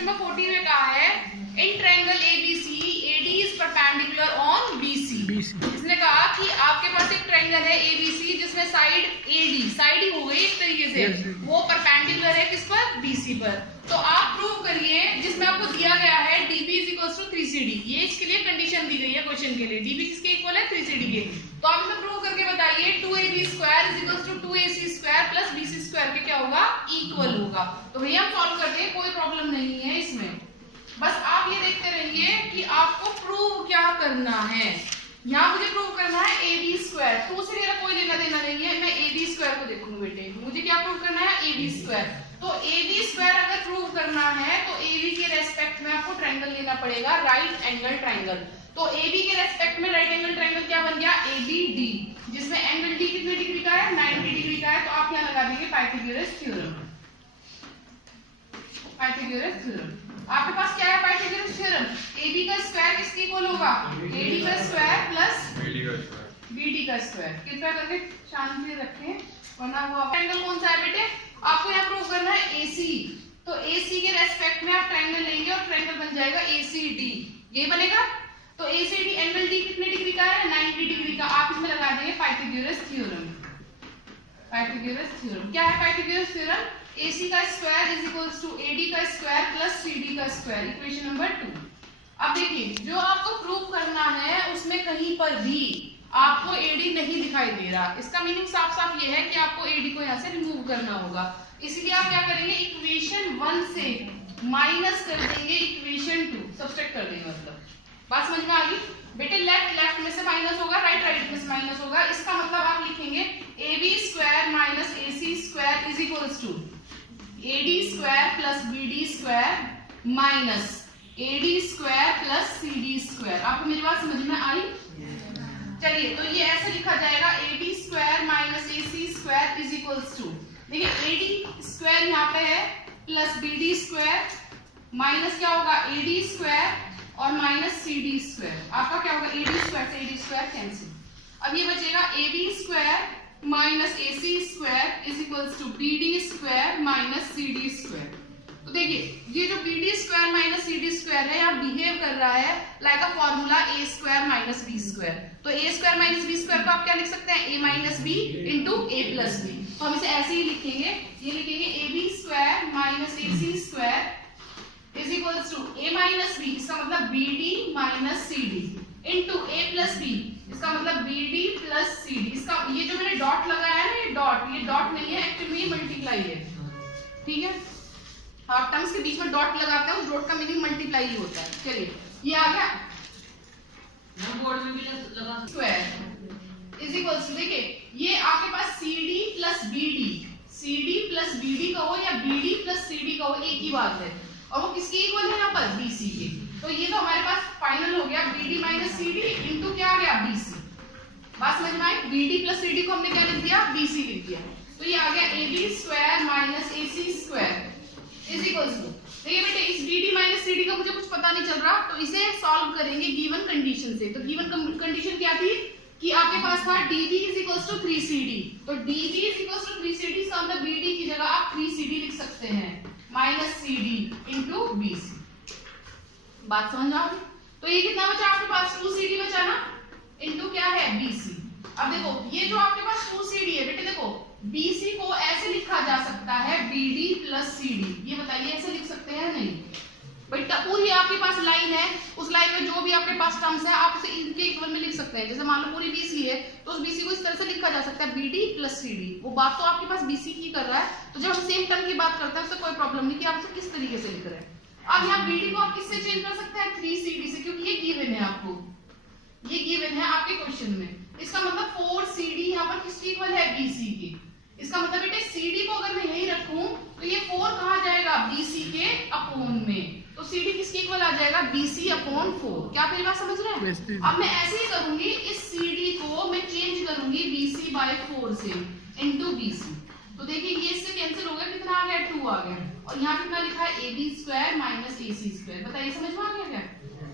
Question number 14 में कहा है in triangle ABC AD is perpendicular on BC. इसने कहा कि आपके पास एक ट्रायंगल है एबीसी जिसमें साइड एडी साइड ही हो गई एक तरीके से, वो परपेंडिकुलर है किस पर, बीसी पर। तो आप प्रूव करिए जिसमें आपको दिया गया है dB is equal to 3CD। ये इसके लिए कंडीशन दी गई है क्वेश्चन के लिए, डीबी किसके इक्वल है, 3CD के। तो आप इसे प्रूव करके बताइए 2AB square is equal to 2AC square plus BC square के क्या होगा, इक्वल होगा। तो भैया हम सॉल्व करते हैं, कोई प्रॉब्लम नहीं है इसमें। बस आप ये देखते रहिए कि आपको प्रूव क्या करना है। यहाँ मुझे प्रूव करना है AB स्क्वायर, तो उससे मेरा कोई लेना देना नहीं है, मैं AB स्क्वायर को देखूंगा बेटे। मुझे क्या प्रूव करना है, AB स्क्वायर। तो AB स्क्वायर अगर प्रूव करना है तो AB के रेस्पेक्ट में आपको ट्रायंगल लेना पड़ेगा, राइट एंगल ट्रायंगल। तो AB के रेस्पेक्ट में राइट एंगल ट्रायंगल क्या बन गया, ABD, जिसमें एंगल D कितने डिग्री का है, 90 डिग्री का है। तो आप यहाँ लगा देंगे पाइथागोरस थ्योरम। पाइथागोरस थ्योरम आपके पास क्या है, पाइथागोरस थ्योरम। AB का स्क्वायर किसके इक्वल होगा, AD का स्क्वायर प्लस BD का स्क्वायर। कृपया करके शांति से रखें वरना वो ट्रायंगल कौन सा है बेटे, आपको यहाँ प्रूव करना है AC। तो AC के रेस्पेक्ट में आप ट्रायंगल लेंगे और ट्रायंगल बन जाएगा ACD, ये बनेगा। तो ACD एंगल D कितने डिग्री का है, 90 डिग्री का। आप इसमें लगा देंगे पाइथागोरस थ्योरम। पाइथागोरस थ्योरम क्या है, पाइथागोरस थ्योरम AC का square is equals to AD का स्क्वायर प्लस CD का स्क्वायर, इक्वेशन नंबर 2। अब देखिए जो आपको प्रूव करना है उसमें कहीं पर भी आपको AD नहीं दिखाई दे रहा, इसका मीनिंग साफ साफ ये है कि आपको AD को यहाँ से रिमूव करना होगा। इसलिए आप क्या करेंगे, इक्वेशन 1 से माइनस कर देंगे इक्वेशन 2, सब्ट्रैक्ट कर देंगे। मतलब बात समझ में आ गई बेटे, लेफ्ट में से माइनस होगा, राइट में से माइनस होगा। इसका मतलब आप लिखेंगे AB square minus AC square is equals to AD square plus BD square minus AD square plus CD square. आपको मेरी बात समझ में आई? चलिए तो ये ऐसे लिखा जाएगा AB square minus AC square is equals to, देखिए AD स्क्वायर यहाँ पे है प्लस BD स्क्वायर माइनस क्या होगा AD स्क्वायर और माइनस CD स्क्वायर। आपका क्या होगा, AD स्क्वायर से AD स्क्वायर कैंसिल। अब ये बचेगा AB square minus AC square is equals to BD square minus CD square. तो देखिए ये जो BD square minus CD square है यहाँ बिहेव कर रहा है like a formula A square minus B square. तो A square minus B square को आप क्या लिख सकते हैं, A minus B into A plus B। तो हम इसे ऐसे ही लिखेंगे, ये लिखेंगे AB square minus AC square is equals to A minus B, इसका मतलब BD minus CD into A plus B, इसका मतलब BD प्लस CD। इसका ये जो मैंने डॉट लगाया है ना, ये डॉट नहीं है, एक्चुअली मल्टीप्लाई है। ठीक है, आप टर्म्स के बीच में डॉट लगाते हैं, उस डॉट का मीनिंग मल्टीप्लाई ही होता है। चलिए ये आ गया, बोर्ड में भी लगा स्क्वायर इज इक्वल्स टू, देखिए ये आपके पास CD plus BD, CD plus BD का हो या BD प्लस CD का हो, एक ही बात है। और वो किसके इक्वल है यहाँ पर, BC के। तो ये तो हमारे पास फाइनल हो गया BD माइनस CD इंटू क्या आ गया, BC। बात समझ में आई, BD प्लस CD को हमने क्या लिख दिया, BC लिख दिया। तो ये आ गया AB square minus AC square is equals to, देखिए बेटे इस BD माइनस CD का मुझे कुछ पता नहीं चल रहा, तो इसे सॉल्व करेंगे गिवन कंडीशन से। तो गिवन कंडीशन क्या थी कि आपके पास था DB is equals to 3CD। तो DB is equals to 3CD, इसका मतलब BD की जगह आप 3CD लिख सकते हैं माइनस CD इंटू BC। बात समझ आ गई? तो ये कितना बचा आपके पास, 2CD बचा ना, इंटू क्या है BC। अब देखो ये जो आपके पास 2CD है बेटे, देखो BC को ऐसे लिखा जा सकता है BD प्लस CD, ये बताइए ऐसे लिख सकते हैं नहीं? बेटा पूरी आपके पास लाइन है, उस लाइन में जो भी आपके पास टर्म्स है आप उसे इनके इक्वल में लिख सकते हैं। जैसे मान लो पूरी BC है तो उस BC को इस तरह से लिखा जा सकता है BD प्लस CD। वो बात तो आपके पास BC की कर रहा है, तो जब हम सेम टर्म की बात करते हैं उससे कोई प्रॉब्लम नहीं कि आप उसे किस तरीके से लिख रहे हैं। अब यहाँ BD को आप किससे चेंज कर सकते हैं, 3CD से, क्योंकि ये गिवन है आपको, ये गिवन है आपके क्वेश्चन में। इसका मतलब 4CD यहाँ पर किसकी इक्वल है, BC की। इसका मतलब बेटे CD को अगर मैं यही रखूं तो ये 4 कहाँ जाएगा, BC के अपोन में। तो CD किसके इक्वल आ जाएगा, BC अपॉन 4। क्या मेरी बात समझ रहे हैं? अब मैं ऐसे ही करूंगी, इस CD को मैं चेंज करूंगी BC बाय 4 से इंटू BC। तो देखिए ये इससे कैंसिल हो गया, कितना आ गया, 2 आ गया। और यहाँ कितना लिखा है, AB square minus AC square. बताइए समझ में आ गया क्या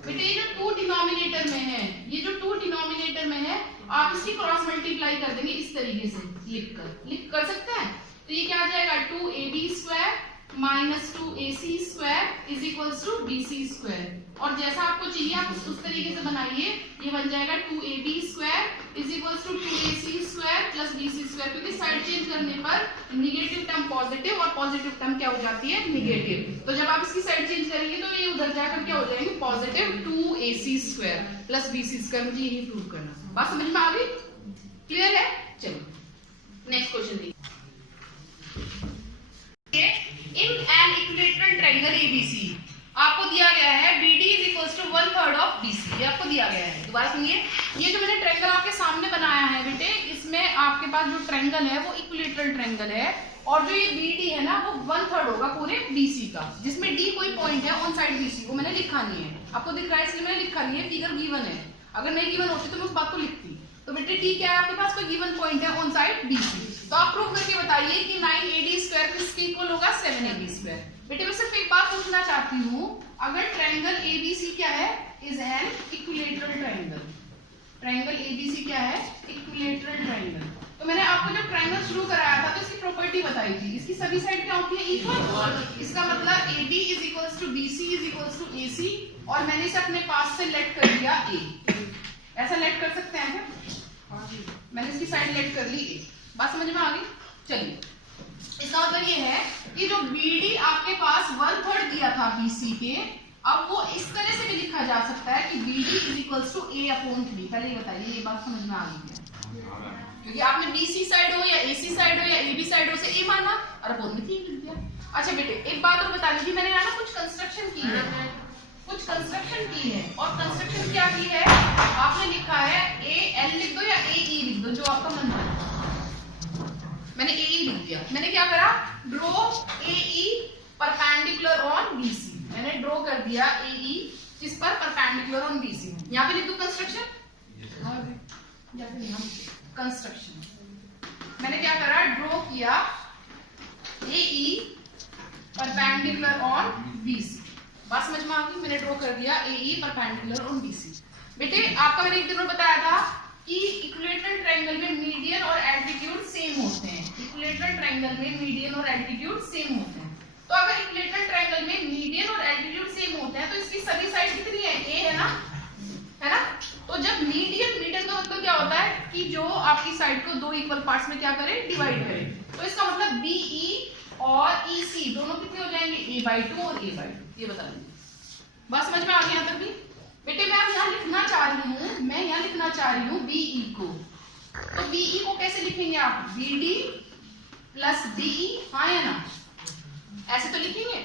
बेटे? ये जो 2 डिनोमिनेटर में है, ये जो 2 डिनोमिनेटर में है, आप इसकी क्रॉस मल्टीप्लाई कर देंगे इस तरीके से लिख कर सकते हैं। तो ये क्या आ जाएगा, 2AB square minus 2AC square is equals to BC square, और जैसा आपको चाहिए आप उस तरीके से बनाइए। ये बन जाएगा 2AB square is equals to 2AC square plus BC square, क्योंकि साइड चेंज करने पर नेगेटिव टर्म पॉजिटिव और पॉजिटिव टर्म क्या हो जाती है, नेगेटिव। तो जब आप इसकी साइड चेंज करेंगे तो ये उधर जाकर क्या हो जाएंगे, positive 2AC square plus BC square. मुझे यही प्रूव करना, बात समझ में आ गई, क्लियर है? चलो नेक्स्ट क्वेश्चन देखिए। In an equilateral triangle ABC आपको दिया गया है BD is equals to 1/3 of BC, ये आपको दिया गया है। दोबारा सुनिए, ये जो मैंने ट्रायंगल आपके सामने बनाया है बेटे, इसमें आपके पास जो ट्रायंगल है वो इक्विलैटरल ट्रायंगल है, और जो ये BD है ना वो 1/3 होगा पूरे BC का, जिसमें D कोई पॉइंट है ऑन साइड BC, वो मैंने लिखा नहीं है। आपको दिख रहा है इसलिए मैंने लिखा नहीं है, फिगर गिवन है। अगर नहीं गिवन होती तो मैं उस बात को लिखती। तो बेटे D क्या है आपके पास, कोई गिवन पॉइंट है ऑन साइड BC। तो आप प्रूव करके बताइए कि 9AD स्क्वायर किसके इक्वल होगा, 7AB स्क्वायर। बेटे मैं सिर्फ एक बात पूछना चाहती हूँ, अगर ट्रायंगल ABC क्या है, is an equilateral triangle. Triangle ABC क्या है, इक्विलैटरल ट्रायंगल। तो मैंने आपको जब ट्रायंगल शुरू कराया था तो इसकी प्रॉपर्टी बताई थी, इसकी सभी साइड क्या होती है, इक्वल। इसका मतलब AB is equals to BC is equals to AC, और मैंने इसे अपने पास से लेट कर दिया A। ऐसा लेट कर सकते हैं क्या? मैंने इसकी साइड लेट कर ली A। बात समझ में आ गई? चलिए, इसका मतलब ये है कि जो BD आपके पास 1/3 दिया था BC के, अब वो इस तरह से भी लिखा जा सकता है कि BD is equals to A/3। पहले ये बताइए, ये बात समझ में आ गई है? क्योंकि आपने BC साइड हो या AC साइड हो या AB साइड हो से A माना और अपोन में 3 लिख दिया। अच्छा बेटे एक बात और बतानी थी, मैंने यहाँ ना कुछ कंस्ट्रक्शन की है, और कंस्ट्रक्शन क्या की है, आपने लिखा है AL लिख दो या AE लिख दो, जो आपका मन है। मैंने AE लिख दिया। मैंने क्या करा, draw AE perpendicular on BC। मैंने ड्रॉ कर दिया AE जिस पर परपेंडिकुलर ऑन BC। यहाँ पे लिख दो कंस्ट्रक्शन, कंस्ट्रक्शन। मैंने क्या करा, ड्रॉ किया AE परपेंडिकुलर ऑन BC। बात समझ में आ गई? मैंने ड्रॉ कर दिया AE परपेंडिकुलर ऑन BC। बेटे आपका मैंने एक दिन और बताया था कि इक्विलैटरल ट्रायंगल में मीडियन और एल्टीट्यूड सेम होते हैं। इक्विलैटरल ट्रायंगल में मीडियन और एल्टीट्यूड सेम होते हैं। तो अगर इक्विलैटरल ट्रायंगल में मीडियन और एल्टीट्यूड सेम होते हैं तो इसकी सभी साइड कितनी है, A है ना, है ना? तो जब मीडियन का मतलब क्या होता है कि जो आपकी साइड को दो इक्वल पार्ट्स में क्या करे, डिवाइड करे। तो इसका मतलब BE और EC दोनों कितने हो जाएंगे, A/2 और A/2। ये बता देंगे। बात समझ में आ गई यहाँ तक भी? बेटे मैं यहाँ लिखना चाह रही हूँ BE को। तो BE को कैसे लिखेंगे आप, BD प्लस DE, हाँ या ना, ऐसे तो लिखेंगे।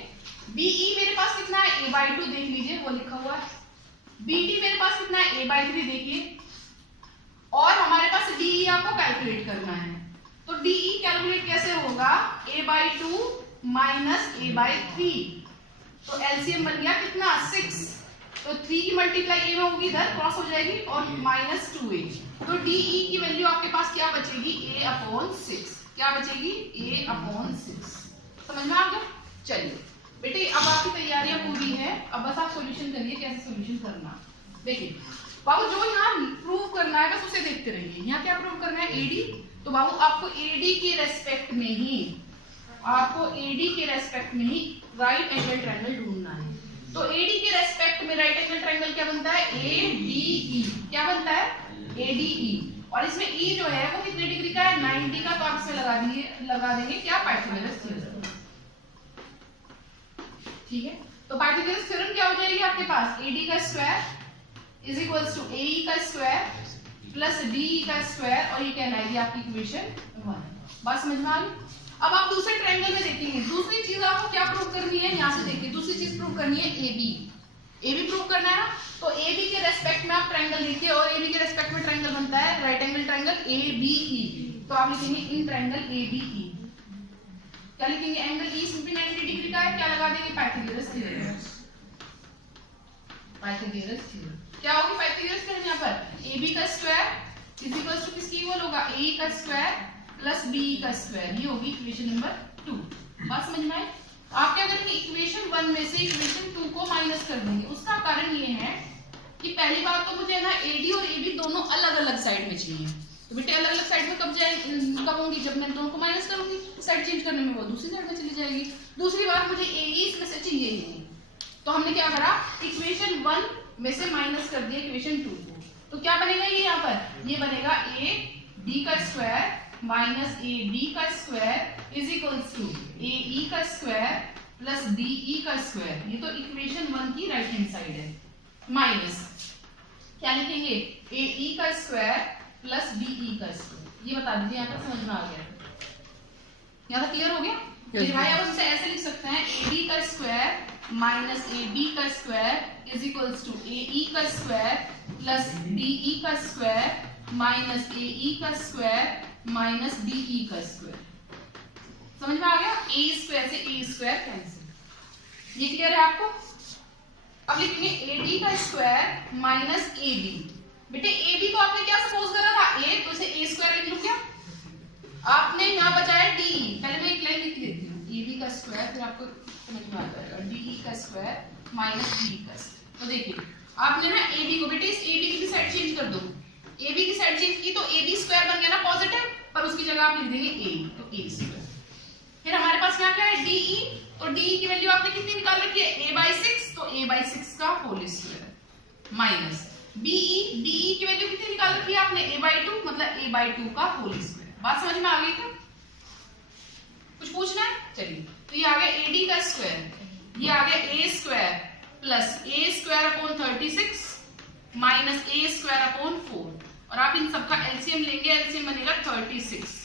BE मेरे पास कितना है, A/2 देख लीजिए, वो लिखा हुआ है। BD मेरे पास कितना है, A/3 देखिए, और हमारे पास DE आपको कैलकुलेट करना है। तो DE कैलकुलेट कैसे होगा, A/2 माइनस A/3। तो एलसीएम बन गया कितना, 6। तो 3 की मल्टीप्लाई A में होगी, इधर क्रॉस हो जाएगी, और माइनस 2A। तो DE की वैल्यू आपके पास क्या बचेगी, A/6। क्या बचेगी, A/6। समझ में आ गया? चलिए बेटे अब आपकी तैयारियां पूरी है, अब बस आप सॉल्यूशन करिए, कैसे सॉल्यूशन करना। देखिए बाबू जो यहाँ प्रूव करना है बस उसे देखते रहिए। यहाँ क्या प्रूव करना है, AD। तो बाबू आपको AD के रेस्पेक्ट में ही राइट एंगल ट्रायंगल ढूंढना है। तो AD के रेस्पेक्ट में राइट एंगल ट्रायंगल क्या बनता है, ADE। क्या बनता है, ADE। और इसमें E जो है वो कितने डिग्री का है, 90 का। तो आप इसे लगा देंगे क्या, पाइथागोरस थ्योरम। ठीक है, तो पाइथागोरस थ्योरम क्या हो जाएगी आपके पास, AD का square is equals to AE का स्क्वायर प्लस DE का स्क्वायर, और ये कहलाएगी आपकी इक्वेशन 1। बात समझ में आ गई? अब आप दूसरे ट्रायंगल में देखेंगे, दूसरी चीज आपको क्या प्रूव करनी है, यहाँ से देखिए दूसरी चीज प्रूव करनी है AB प्रूव करना है ना। तो AB के रेस्पेक्ट में आप ट्रायंगल लिखिए, और AB के रेस्पेक्ट में ट्रायंगल बनता है राइट एंगल ट्रायंगल ABE। तो आप लिखेंगे इन ट्रायंगल ABE। क्या लिखेंगे, एंगल E सिंपली 90 डिग्री का है, क्या लगा देंगे, पाइथागोरस थ्योरम। क्या होगी पाइथागोरस थ्योरम, यहाँ पर AB का स्क्वायर इज इक्वल्स टू किसकी इक्वल होगा, AE का स्क्वायर प्लस BE का स्क्वायर। ये होगी इक्वेशन नंबर 2। बात समझ में आई? आप क्या करेंगे, इक्वेशन 1 में से इक्वेशन 2 को माइनस कर देंगे। उसका कारण ये है कि पहली बात तो मुझे ना AD और AB दोनों अलग अलग साइड में चाहिए। तो बेटे अलग अलग साइड में कब होंगी, जब मैं दोनों को माइनस करूंगी। साइड चेंज करने में वो दूसरी साइड में चली जाएगी। दूसरी बात मुझे AE इसमें से चाहिए ही नहीं, तो हमने क्या करा, इक्वेशन 1 में से माइनस कर दिया इक्वेशन 2 को, तो क्या बनेगा ये यहाँ पर, ये बनेगा ए डी का स्क्वायर माइनस ए बी का स्क्वायर इज इक्वल्स टू ए ई का स्क्वायर प्लस बी ई का स्क्वायर। ये तो इक्वेशन 1 की राइट हैंड साइड है, माइनस क्या लिखेंगे, ए ई का स्क्वायर प्लस बी ई का स्क्वायर। ये बता दीजिए यहाँ पर समझ में आ गया, यहाँ तक क्लियर हो गया। फिर भाई अब हमसे ऐसे लिख सकते हैं ए बी का स्क्वायर माइनस ए बी का स्क्वायर इज इक्वल्स टू ए ई का स्क्वायर प्लस बी ई का स्क्वायर माइनस ए ई का स्क्वायर माइनस बी ई का स्क्वायर। समझ में आ गया, ए स्क्वायर से ए स्क्वायर कैंसिल। ये क्लियर है आपको। अब लिखेंगे ए डी का स्क्वायर माइनस ए बी। बेटे ए बी को आपने क्या सपोज करा था, ए, तो इसे ए स्क्वायर लिख लूं क्या, आपने यहाँ बचाया डी। पहले मैं एक लाइन लिख देती हूँ, ए बी का स्क्वायर, फिर आपको समझ में आ जाएगा, डी ई का स्क्वायर माइनस बी का स्क्वायर। तो देखिए आपने ना ए बी को, बेटे इस ए बी की साइड चेंज कर दो, ए बी की साइड चेंज की तो ए बी स्क्वायर बन गया ना पॉजिटिव, पर उसकी जगह आप लिख देंगे ए, तो ए स्क्वायर। फिर हमारे पास क्या क्या है, डी ई, तो डी ई की वैल्यू आपने कितनी निकाल रखी है, a by 6, तो a by 6 का whole square minus B E की वैल्यू कितनी निकाल रखी है आपने, a by 2, मतलब a by 2 का होल स्क्वायर। बात समझ में आ गई क्या, कुछ पूछना है? चलिए, तो ये आ गया ए डी का स्क्वायर, ये आ गया ए square plus A square upon 36 minus A square upon 4, और आप इन सबका एलसीएम लेंगे, एलसीएम बनेगा 36।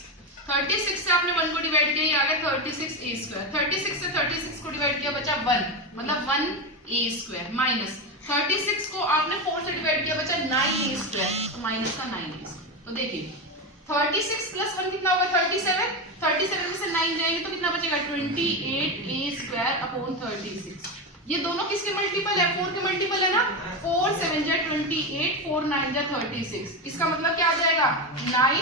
36 से आपने 1 को डिवाइड किया, ये आ गया 36 ए स्क्वायर। 36 से 36 को डिवाइड किया, बचा 1, मतलब 1 ए स्क्वायर माइनस 36 को आपने 4 से डिवाइड किया, बचा 9 ए स्क्वायर, तो माइनस का 9 ए स्क्वायर। तो देखिए 36 प्लस 1 कितना होगा, 37, 37 में से 9 जाएंगे तो कितना बचेगा, 28 ए स्क्वायर अपॉन 36। ये दोनों किसके मल्टीपल है, 4 के मल्टीपल है ना, 4 7 जा 28, 4 9 जा 36। इसका मतलब क्या आ जाएगा, 9,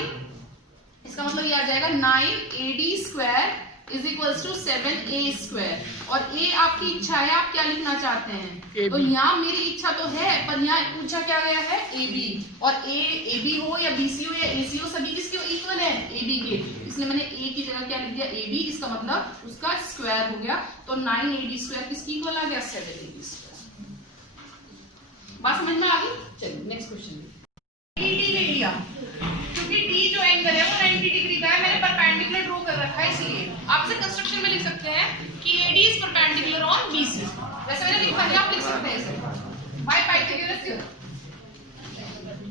इसका मतलब ये आ जाएगा 9 A D square is equals to 7 A square. और ए आपकी इच्छा है, आप क्या लिखना चाहते हैं, तो यहाँ मेरी इच्छा तो है, पर यहाँ पूछा क्या गया है, ए बी, और ए बी हो या बी सी हो या ए सी हो, सभी किसके इक्वल है, ए बी के, इसलिए मैंने ए की जगह क्या लिख दिया, ए बी, इसका मतलब उसका स्क्वायर हो गया, तो 9 ए डी स्क्वायर किसकी इक्वल आ गया, 7 ए डी स्क्वायर। बात समझ में आ गई। चलिए नेक्स्ट क्वेश्चन, डी ले लिया, क्योंकि डी जो एंगल है वो 90 डिग्री का है, मैंने परपेंडिकुलर ड्रॉ कर रखा है, इसलिए आपसे कंस्ट्रक्शन में लिख सकते हैं कि AD is perpendicular on BC। वैसे मैंने लिखा है, आप लिख सकते हैं इसे बाय पाइथागोरस थ्योरम।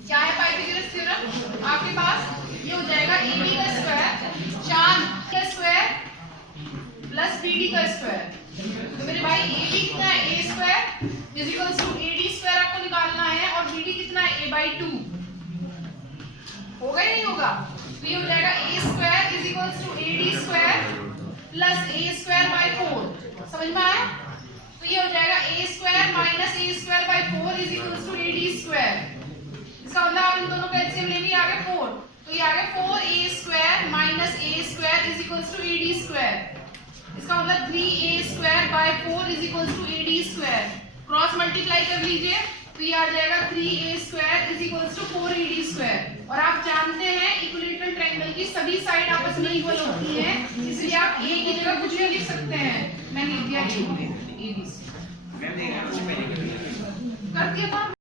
क्या है पाइथागोरस थ्योरम, आपके पास ये हो जाएगा AB का स्क्वायर चांद का स्क्वायर प्लस BD का स्क्वायर। तो मेरे भाई AB कितना है, A square is equals to AD square आपको निकालना है, और BD कितना है, A by 2। होगा या नहीं होगा, तो ये हो जाएगा A square is equals to A D square plus A square by 4। समझ में आया, तो ये हो जाएगा A square minus A square by 4 is equals to A D square. इसका मतलब आप इन दोनों का एलसीएम लेंगे, आ गया 4, तो ये आ गया 4 A square minus A square is equals to A D square. इसका मतलब 3 A square by 4 is equals to A D square. Cross multiply कर लीजिए, तो ये आ जाएगा 3a square is equals to 4ad square. और आप जानते हैं इक्विलेटरल ट्रायंगल की सभी साइड आपस में इक्वल होती है, इसलिए आप a की जगह कुछ भी लिख सकते हैं। मैंने लिख दिया a, कर दिया था।